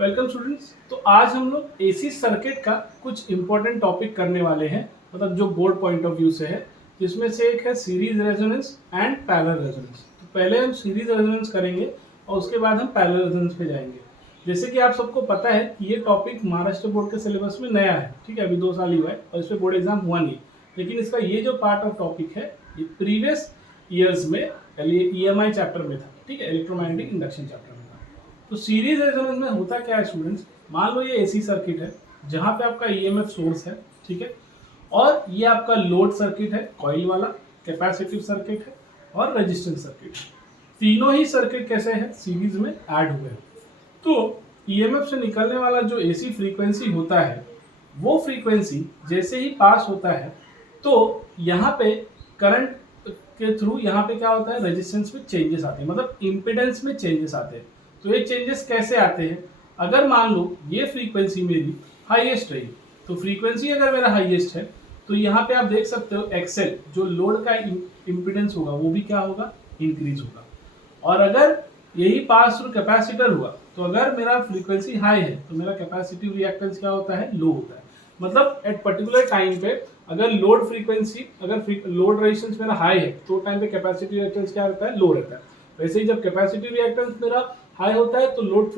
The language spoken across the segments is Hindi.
Welcome students. तो आज हम लोग एसी सर्किट का कुछ इंपॉर्टेंट टॉपिक करने वाले हैं, मतलब जो बोर्ड पॉइंट ऑफ व्यू से है, जिसमें से एक है series resonance and parallel resonance. तो पहले हम सीरीज रेजोनेंस करेंगे और उसके बाद हम पैरेलल रेजोनेंस पे जाएंगे। जैसे कि आप सबको पता है कि ये टॉपिक महाराष्ट्र बोर्ड के सिलेबस में नया है, ठीक है, अभी 2 साल ही हुआ है और इस पर बोर्ड एग्जाम हुआ नहीं, लेकिन इसका ये जो पार्ट ऑफ टॉपिक है ये प्रीवियस ईयर्स में EMI चैप्टर में था, ठीक है, इलेक्ट्रोमैग्नेटिक इंडक्शन चैप्टर में। तो सीरीज रेजोनेंस में होता क्या है स्टूडेंट्स, मान लो ये एसी सर्किट है जहां पे आपका ईएमएफ सोर्स है, ठीक है, और ये आपका लोड सर्किट है, कॉइल वाला, कैपेसिटिव सर्किट है और रेजिस्टेंस सर्किट। तीनों ही सर्किट कैसे हैं, सीरीज में ऐड हुए हैं। तो ईएमएफ से निकलने वाला जो एसी फ्रीक्वेंसी होता है, वो फ्रीक्वेंसी जैसे ही पास होता है तो यहाँ पे करंट के थ्रू यहाँ पे क्या होता है, रेजिस्टेंस में चेंजेस आते हैं, मतलब इम्पिडेंस में चेंजेस आते हैं। तो ये चेंजेस कैसे आते हैं, अगर मान लो ये फ्रीक्वेंसी मेरी हाईएस्ट रही, तो फ्रीक्वेंसी अगर मेरा हाईएस्ट है तो यहाँ पे आप देख सकते हो एक्सेल जो लोड का इम्पिडेंस होगा वो भी क्या होगा, इंक्रीज होगा। और अगर यही पास थ्रू कैपेसिटर हुआ तो अगर मेरा फ्रीक्वेंसी हाई है तो मेरा कैपेसिटिव रिएक्टेंस क्या होता है, लो होता है। मतलब एट पर्टिकुलर टाइम पे अगर लोड फ्रीक्वेंसी, अगर लोड रेजिस्टेंस मेरा हाई है तो टाइम पे कैपेसिटिव रिएक्टेंस क्या रहता है, लो रहता है। वैसे ही जब कैपेसिटिव रिएक्टेंस मेरा हाई होता है तो लोड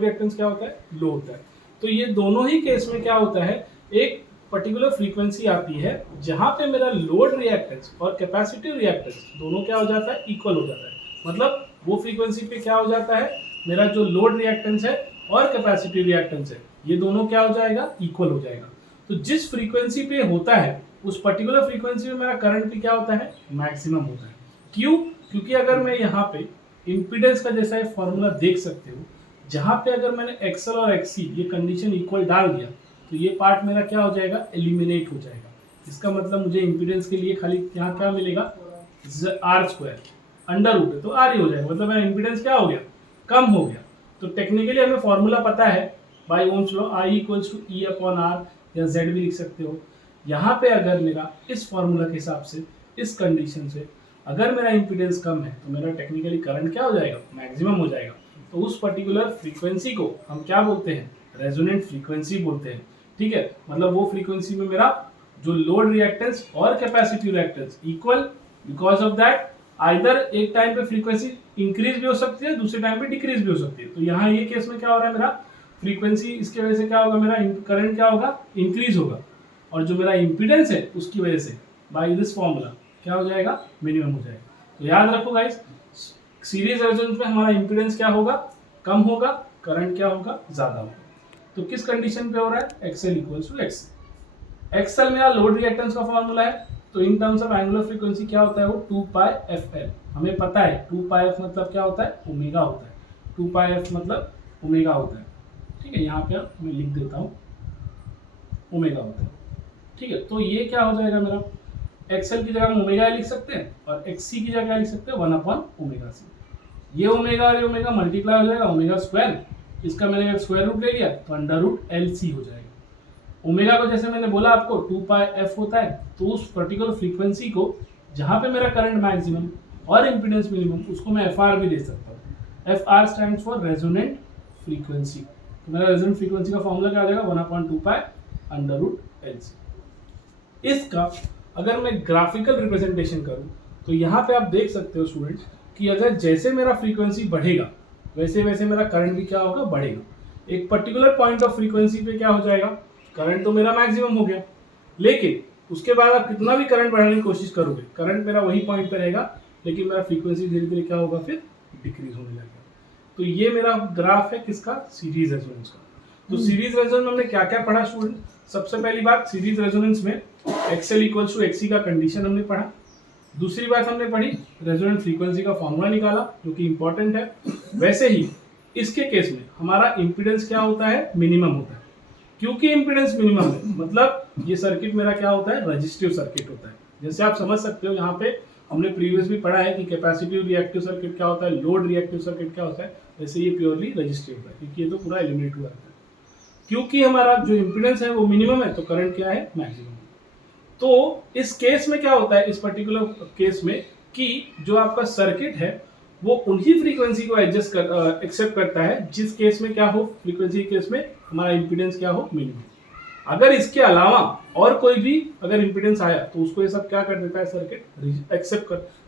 रिएक्टेंस क्या होता है, लो होता है। तो ये दोनों ही केस में क्या होता है, एक पर्टिकुलर फ्रीक्वेंसी आती है जहां पे मेरा लोड रिएक्टेंस और कैपेसिटिव रिएक्टेंस दोनों क्या हो जाता है, इक्वल हो जाता है। मतलब वो फ्रीक्वेंसी पे क्या हो जाता है, मेरा जो लोड रिएक्टेंस है और कैपेसिटिव रिएक्टेंस है ये दोनों क्या हो जाएगा, इक्वल हो जाएगा। तो जिस फ्रीक्वेंसी पे होता है उस पर्टिकुलर फ्रीक्वेंसी में मेरा करंट भी क्या होता है, मैक्सिमम होता है। क्यों? क्योंकि अगर मैं यहाँ पे इम्पीडेंस का जैसा फॉर्मूला देख सकते हो, जहां पे अगर मैंने एक्सएल और एक्सी ये कंडीशन इक्वल डाल दिया तो ये पार्ट मेरा क्या हो जाएगा, एलिमिनेट हो जाएगा। इसका मतलब मुझे इम्पीडेंस के लिए खाली यहाँ क्या मिलेगा, आर स्क्वायर, अंडर रूट है तो आर ही हो जाएगा। मतलब मेरा इम्पीडेंस क्या हो गया, कम हो गया। तो टेक्निकली हमें फॉर्मूला पता है by Ohm's law, I equals to E upon R, या जेड भी लिख सकते हो। यहाँ पे अगर मेरा इस फॉर्मूला के हिसाब से, इस कंडीशन से अगर मेरा इम्पीडेंस कम है तो मेरा टेक्निकली करंट क्या हो जाएगा, मैक्सिमम हो जाएगा। तो उस पर्टिकुलर फ्रीक्वेंसी को हम क्या बोलते हैं, रेजोनेंट फ्रीक्वेंसी बोलते हैं, ठीक है। मतलब वो फ्रीक्वेंसी में मेरा जो लोड रिएक्टेंस और capacitive reactance equal, because of that either एक टाइम पे फ्रीक्वेंसी इंक्रीज भी हो सकती है, दूसरे टाइम पे डिक्रीज भी हो सकती है। तो यहाँ ये केस में क्या हो रहा है, मेरा फ्रीक्वेंसी इसके वजह से क्या होगा, मेरा करंट क्या होगा, इंक्रीज होगा, और जो मेरा इम्पीडेंस है उसकी वजह से बाय दिस फॉर्मूला क्या हो जाएगा, मिनिमम हो जाएगा। तो याद रखो गाइस, सीरीज रेजोनेंस में हमारा इम्पीडेंस क्या होगा, कम होगा, करंट क्या होगा, ज्यादा होगा। तो किस कंडीशन पे हो रहा है, XL equals to XL. XL मेरा लोड रिएक्टेंस का फॉर्मूला है, तो in terms of angular frequency क्या होता है, वो 2 पाई एफ एल। हमें पता है 2 पाई एफ मतलब क्या होता है, ओमेगा होता है। 2 पाई एफ मतलब ओमेगा होता है, ठीक है। यहाँ पे मैं लिख देता हूँ, ओमेगा होता है, ठीक है। तो ये क्या हो जाएगा, मेरा एक्सएल की जगह हम ओमेगा लिख सकते हैं और एक्सी की जगह लिख सकते हैं 1 अपॉन ओमेगा सी। ये ओमेगा और ये ओमेगा मल्टीप्लाई हो जाएगा, ओमेगा स्क्वायर, इसका मैंने अगर स्क्वायर रूट ले लिया तो अंडर रूट एल सी हो जाएगा। ओमेगा को जैसे मैंने बोला आपको 2 पाई एफ होता है, तो उस पर्टिकुलर फ्रीक्वेंसी को जहाँ पे मेरा करंट मैक्सिमम और इम्पीडेंस मिनिमम, उसको मैं एफ आर भी दे सकता हूँ। F R stands for resonant frequency. तो मेरा रेजोनेंट फ्रीक्वेंसी का फॉर्मूला क्या आ जाएगा, 1/2 pi under root L C. इसका अगर मैं ग्राफिकल रिप्रेजेंटेशन करूं तो यहाँ पे आप देख सकते हो स्टूडेंट्स कि अगर जैसे मेरा फ्रीक्वेंसी बढ़ेगा वैसे वैसे मेरा करंट भी क्या होगा, बढ़ेगा। एक पर्टिकुलर पॉइंट ऑफ फ्रीक्वेंसी पे क्या हो जाएगा, करंट तो मेरा मैक्सिमम हो गया, लेकिन उसके बाद आप कितना भी करंट बढ़ाने की कोशिश करोगे, करंट मेरा वही पॉइंट पे रहेगा, लेकिन मेरा फ्रीक्वेंसी धीरे धीरे क्या होगा, फिर डिक्रीज होने लगेगा। तो ये मेरा ग्राफ है किसका, सीरीज रेजोनेंस का। तो सीरीज रेजोनेंस में हमने क्या क्या पढ़ा स्टूडेंट, सबसे पहली बात सीरीज रेजोनेंस में एक्सएल इक्वल्स टू एक्सी का कंडीशन हमने पढ़ा। दूसरी बात हमने पढ़ी रेजोनेंट फ्रीक्वेंसी का फॉर्मूला निकाला, जो कि इंपॉर्टेंट है। वैसे ही इसके केस में हमारा इम्पीडेंस क्या होता है, मिनिमम होता है। क्योंकि इम्पीडेंस मिनिमम है मतलब ये सर्किट मेरा क्या होता है, रजिस्टिव सर्किट होता है। जैसे आप समझ सकते हो, यहाँ पे हमने प्रीवियस भी पढ़ा है कि कैपेसिटिव रिएक्टिव सर्किट क्या होता है, लोड रिएक्टिव सर्किट क्या होता है, वैसे ये प्योरली रजिस्टिव होता है, क्योंकि ये तो पूरा एलिमिनेट हुआ है। क्योंकि हमारा जो इम्पीडेंस है वो मिनिमम है तो करंट क्या है, मैक्सिमम। तो इस केस में क्या होता है, इस पर्टिकुलर केस में, कि जो आपका सर्किट है वो उन्हीं फ्रीक्वेंसी को एक्सेप्ट करता है जिस केस में क्या हो, फ्रीक्वेंसी केस में हमारा इम्पीडेंस क्या हो, मिनिमम। अगर इसके अलावा और कोई भी अगर इम्पीडेंस आया तो उसको ये सब क्या कर देता है सर्किट,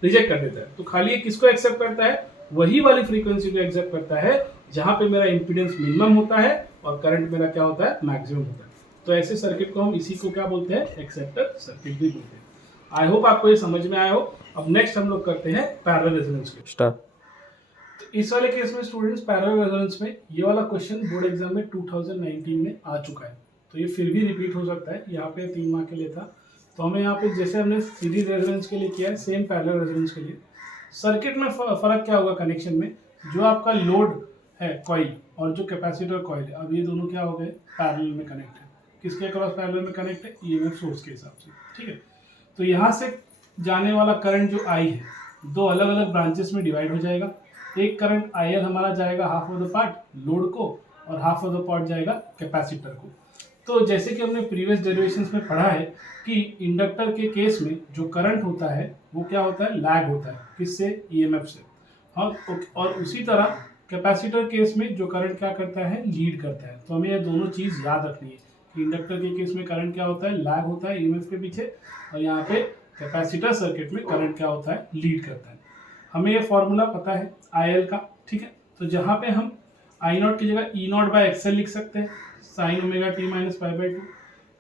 रिजेक्ट कर देता है। तो खाली ये किसको एक्सेप्ट करता है, वही वाली फ्रीक्वेंसी को एक्सेप्ट करता है जहां पे मेरा इम्पीडेंस मिनिमम होता है और करंट मेरा क्या होता है, मैक्सिमम होता है। तो ऐसे सर्किट को हम इसी को क्या बोलते हैं, एक्सेप्टर सर्किट भी बोलते हैं। आई होप आपको ये समझ में आया हो। अब नेक्स्ट हम लोग करते हैं पैरेलल रेजोनेंस के स्टार्ट। तो इस वाले केस में स्टूडेंट्स पैरेलल रेजोनेंस में ये वाला क्वेश्चन बोर्ड एग्जाम में 2019 में आ चुका है, तो ये फिर भी रिपीट हो सकता है। यहाँ पे 3 मार्क के लिए था, तो हमें यहाँ पे जैसे हमने सीरीज रेजोनेंस के लिए किया है, सेम पैरेलल रेजोनेंस के लिए सर्किट में फर्क क्या होगा, कनेक्शन में जो आपका लोड है कॉइल और जो कैपेसिटर कॉइल है, अब ये दोनों क्या हो गए, पैरेलल में कनेक्ट है। किसके अक्रॉस पैरेलल में कनेक्ट है, ईएमएफ सोर्स के हिसाब से, ठीक है। तो यहाँ से जाने वाला करंट जो आई है, दो अलग अलग ब्रांचेस में डिवाइड हो जाएगा। एक करंट आईएल हमारा जाएगा half of the part load को और हाफ ऑफ द पार्ट जाएगा कैपेसिटर को। तो जैसे कि हमने प्रीवियस डेरिवेशंस में पढ़ा है कि इंडक्टर के केस में जो करंट होता है वो क्या होता है, लैग होता है, किससे, ईएमएफ से। हाँ, और उसी तरह कैपेसिटर केस में जो करंट क्या करता है, लीड करता है। तो हमें ये दोनों चीज़ याद रखनी है कि इंडक्टर के केस में करंट क्या होता है, लैग होता है ईएमएफ के पीछे, और यहाँ पे कैपेसिटर सर्किट में करंट क्या होता है, लीड करता है। हमें ये फॉर्मूला पता है IL का, ठीक है। तो जहाँ पे हम आई नॉट की जगह ई नॉट बाय एक्सएल लिख सकते हैं, sine omega T minus pi by 2।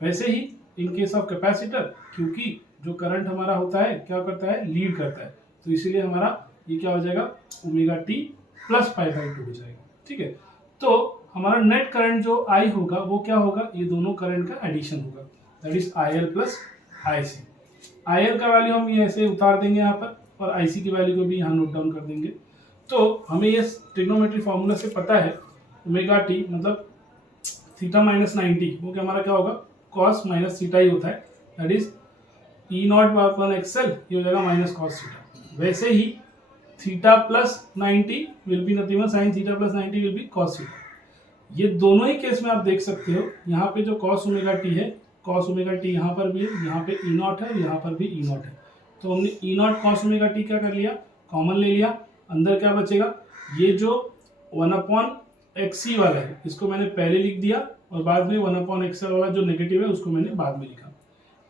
वैसे ही इन केस ऑफ कैपेसिटर, क्योंकि जो करंट हमारा होता है क्या करता है, लीड करता है, तो इसीलिए हमारा ये क्या हो जाएगा, omega T plus pi by 2 हो जाएगा, ठीक है। तो हमारा नेट करंट जो आई होगा वो क्या होगा, ये दोनों करंट का एडिशन होगा, that is IL plus IC। IL का वैल्यू हम ये ऐसे उतार देंगे यहाँ पर, और IC की वैल्यू को भी यहाँ नोट डाउन कर देंगे। तो हमें ये ट्रिग्नोमेट्री फॉर्मूला से पता है ओमेगा टी मतलब थीटा माइनस 90, वो क्या हमारा क्या होगा, कॉस माइनस थीटा ही होता है, that is e not upon XL, ये हो जाएगा माइनस कॉस थीटा। वैसे ही theta plus 90 will be nothing but sine theta plus 90 will be cos theta. ये दोनों ही केस में आप देख सकते हो, यहाँ पे जो कॉस ओमेगा टी है, कॉस ओमेगा टी यहाँ पर भी है, यहाँ पे ई नॉट है, यहाँ पर भी ई नॉट है। तो हमने ई नॉट कॉस ओमेगा टी क्या कर लिया, कॉमन ले लिया, अंदर क्या बचेगा, ये जो 1/xc वाला है इसको मैंने पहले लिख दिया, और बाद में 1/xl वाला जो नेगेटिव है उसको मैंने बाद में लिखा।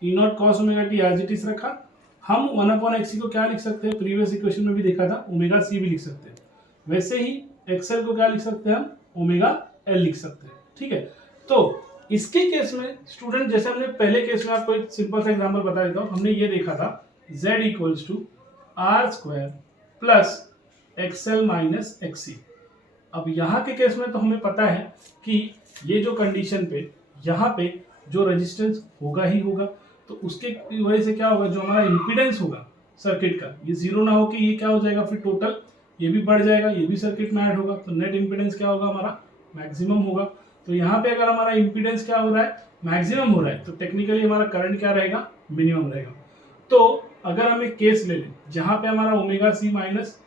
E not cos omega t as it is रखा। हम 1/xc को क्या लिख सकते हैं, प्रीवियस इक्वेशन में भी देखा था, ओमेगा सी भी लिख सकते हैं। वैसे ही एक्सएल को क्या लिख सकते हैं, हम ओमेगा एल लिख सकते हैं, ठीक है। तो इसके केस में स्टूडेंट, जैसे हमने पहले केस में आपको एक सिंपल सा एग्जांपल बता देता हूँ, हमने ये देखा था z equals to R square plus XL minus XC. अब यहाँ के केस में तो हमें पता है कि ये जो कंडीशन पे यहाँ पे जो रेजिस्टेंस होगा ही होगा, तो उसके वजह से क्या होगा, जो हमारा इम्पीडेंस होगा सर्किट का, ये जीरो ना हो कि ये क्या हो जाएगा, फिर टोटल ये भी बढ़ जाएगा, ये भी सर्किट में ऐड होगा, तो नेट इम्पीडेंस क्या होगा, हमारा मैक्सिमम होगा। तो यहाँ पे अगर हमारा इम्पीडेंस क्या हो रहा है, मैक्सिमम हो रहा है, तो टेक्निकली हमारा करंट क्या रहेगा, मिनिमम रहेगा। तो अगर हम एक केस ले लें जहाँ पे हमारा ओमेगा सी माइनस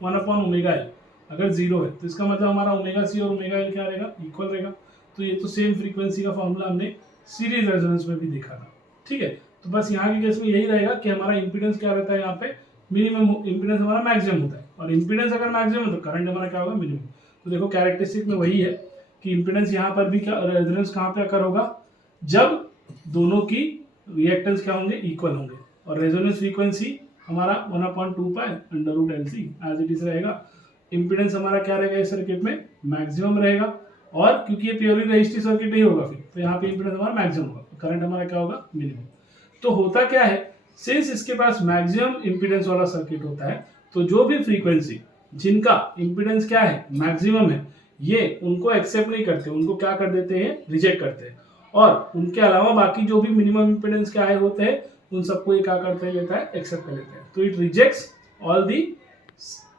1/ओमेगा एल अगर जीरो है, तो इसका मतलब हमारा ओमेगा सी और ओमेगा एल क्या रहेगा, इक्वल रहेगा। तो ये तो सेम फ्रीक्वेंसी का फॉर्मूला हमने सीरीज रेजोनेंस में भी देखा था, ठीक है। तो बस यहाँ के केस में यही रहेगा कि हमारा इम्पीडेंस क्या रहता है, यहाँ पे मिनिमम इम्पीडेंस हमारा मैक्सिमम होता है, और इम्पीडेंस अगर मैक्सिमम है तो करंट हमारा क्या होगा, मिनिमम। तो देखो कैरेक्टरिस्टिक में वही है कि इम्पीडेंस यहाँ पर भी क्या, रेजोनेंस कहाँ पे अकर होगा, जब दोनों की रिएक्टेंस क्या होंगे, इक्वल होंगे, और रेजोनेंस फ्रीक्वेंसी हमारा 1/2 pi under root LC as it is रहेगा। इम्पीडेंस हमारा क्या रहेगा इस सर्किट में, मैक्सिमम रहेगा, और क्योंकि ये प्योरली रेजिस्टिव सर्किट नहीं होगा फिर, तो यहाँ पे इम्पीडेंस हमारा मैक्सिमम होगा, तो करंट हमारा क्या होगा, मिनिमम। तो होता क्या है, सिंस इसके पास मैक्सिमम इम्पीडेंस वाला सर्किट होता है, तो जो भी फ्रीक्वेंसी जिनका इम्पीडेंस क्या है, मैक्सिमम है, ये उनको एक्सेप्ट नहीं करते, उनको क्या कर देते हैं, रिजेक्ट करते हैं। और उनके अलावा बाकी जो भी मिनिमम इम्पीडेंस के आए होते हैं उन सबको ये क्या करते लेता है, एक्सेप्ट कर लेता है। तो it rejects all the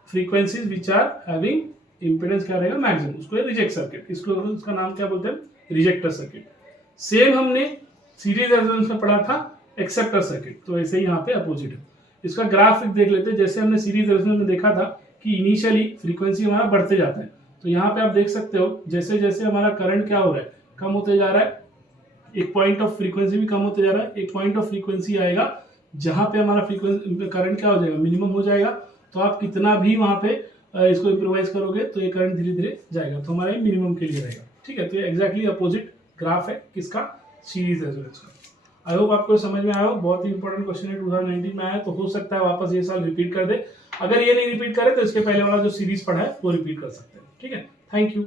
frequencies which are having impedance क्या रहेगा, मैक्सिमम, उसको रिजेक्ट सर्किट, इसको उसका नाम क्या बोलते हैं, रिजेक्टर सर्किट। सेम हमने सीरीज रेजोनेंस में पढ़ा था एक्सेप्टर सर्किट, तो ऐसे ही यहाँ पे अपोजिट है। इसका ग्राफ देख लेते हैं। जैसे हमने सीरीज रेजोनेंस में देखा था कि इनिशियली फ्रीक्वेंसी हमारा बढ़ते जाता है, तो यहाँ पे आप देख सकते हो जैसे जैसे हमारा करंट क्या हो रहा है, कम होते जा रहा है, एक पॉइंट ऑफ फ्रीक्वेंसी भी कम होते जा रहा है, एक पॉइंट ऑफ फ्रीक्वेंसी आएगा जहां पे हमारा फ्रीक्वेंसी करंट क्या हो जाएगा, मिनिमम हो जाएगा, तो आप कितना भी वहाँ पे इसको इम्प्रोवाइज करोगे तो ये करंट धीरे धीरे जाएगा, तो हमारे मिनिमम के लिए रहेगा। ठीक है, तो ये एग्जैक्टली अपोजिट ग्राफ है किसका, सीरीज रेजोनेंस का। आई होप आपको समझ में आया हो, बहुत ही इंपॉर्टेंट क्वेश्चन है 2019 में आया, तो हो सकता है वापस ये साल रिपीट कर दे। अगर ये नहीं रिपीट करे तो इसके पहले वाला जो सीरीज पढ़ा है वो रिपीट कर सकते हैं। ठीक है, थैंक यू।